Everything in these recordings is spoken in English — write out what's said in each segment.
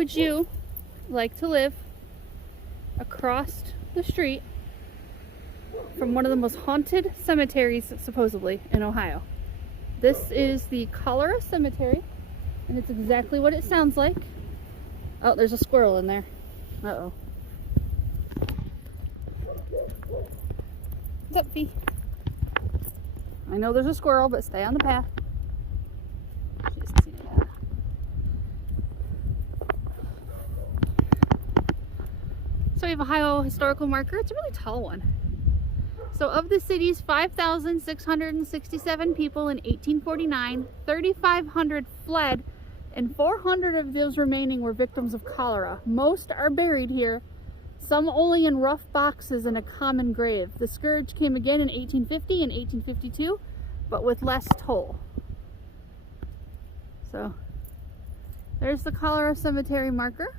would you like to live across the street from one of the most haunted cemeteries, supposedly, in Ohio? This is the Cholera Cemetery, and it's exactly what it sounds like. Oh, there's a squirrel in there. Uh-oh. What's up, Fee? I know there's a squirrel, but stay on the path. She hasn't seen it yet. So we have Ohio historical marker. It's a really tall one. So of the city's 5,667 people in 1849, 3,500 fled, and 400 of those remaining were victims of cholera. Most are buried here, some only in rough boxes in a common grave. The scourge came again in 1850 and 1852, but with less toll. So there's the Cholera Cemetery marker.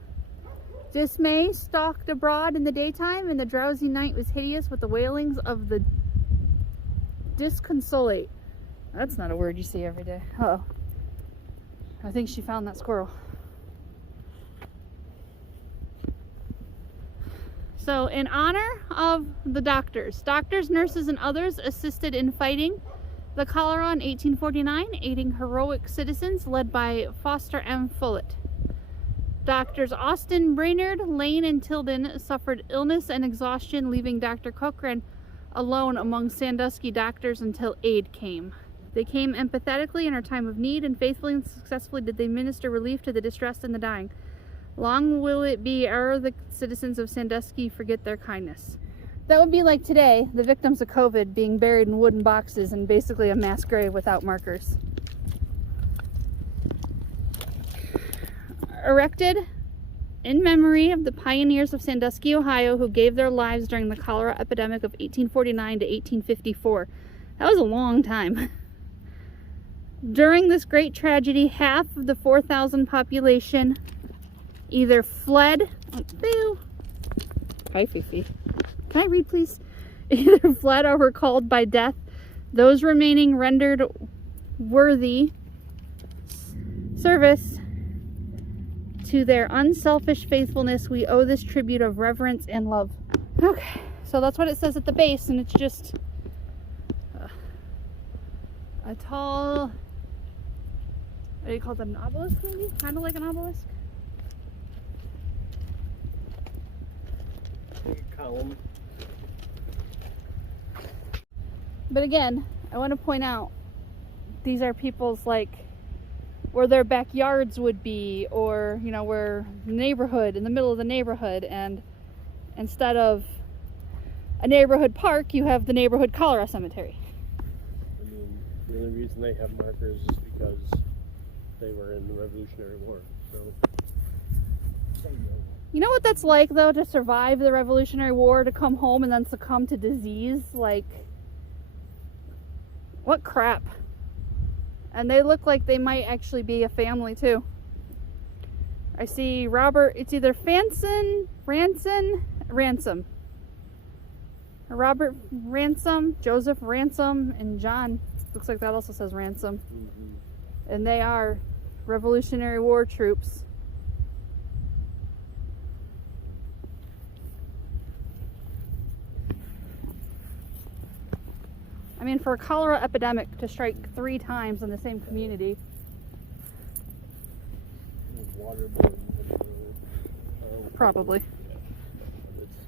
Dismay stalked abroad in the daytime, and the drowsy night was hideous with the wailings of the disconsolate. That's not a word you see every day. Uh-oh. I think she found that squirrel. So in honor of the doctors, nurses, and others assisted in fighting the cholera in 1849, aiding heroic citizens led by Foster M. Follett. Doctors Austin, Brainerd, Lane, and Tilden suffered illness and exhaustion, leaving Dr. Cochran alone among Sandusky doctors until aid came. They came empathetically in our time of need, and faithfully and successfully did they minister relief to the distressed and the dying. Long will it be ere the citizens of Sandusky forget their kindness. That would be like today, the victims of COVID being buried in wooden boxes in basically a mass grave without markers. Erected in memory of the pioneers of Sandusky, Ohio, who gave their lives during the cholera epidemic of 1849 to 1854. That was a long time. During this great tragedy, half of the 4,000 population either fled. Boo! Hi, Fifi. Can I read, please? Either fled or were called by death. Those remaining rendered worthy service to their unselfish faithfulness. We owe this tribute of reverence and love. Okay, so that's what it says at the base, and it's just a tall, what do you call it, an obelisk maybe? Kind of like an obelisk. Like a column. But again, I want to point out, these are people's, like, where their backyards would be, or, you know, where neighborhood, in the middle of the neighborhood, and instead of a neighborhood park, you have the neighborhood cholera cemetery. I mean, the only reason they have markers is because they were in the Revolutionary War, so. You know what that's like, though, to survive the Revolutionary War, to come home and then succumb to disease? Like, what crap. And they look like they might actually be a family, too. I see Robert, it's either Ransom. Robert Ransom, Joseph Ransom, and John. Looks like that also says Ransom. Mm-hmm. And they are Revolutionary War troops. I mean, for a cholera epidemic to strike 3 times in the same community. Waterborne. Probably. Yeah. It's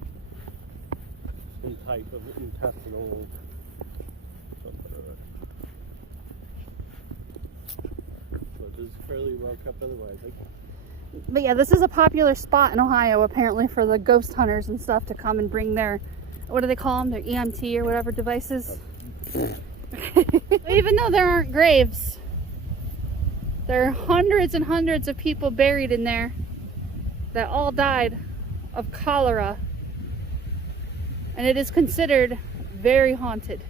some type of intestinal something or other. So it is fairly well kept otherwise. But yeah, this is a popular spot in Ohio, apparently, for the ghost hunters and stuff to come and bring their, what do they call them, their EMT or whatever devices. Even though there aren't graves, there are hundreds and hundreds of people buried in there that all died of cholera, and it is considered very haunted.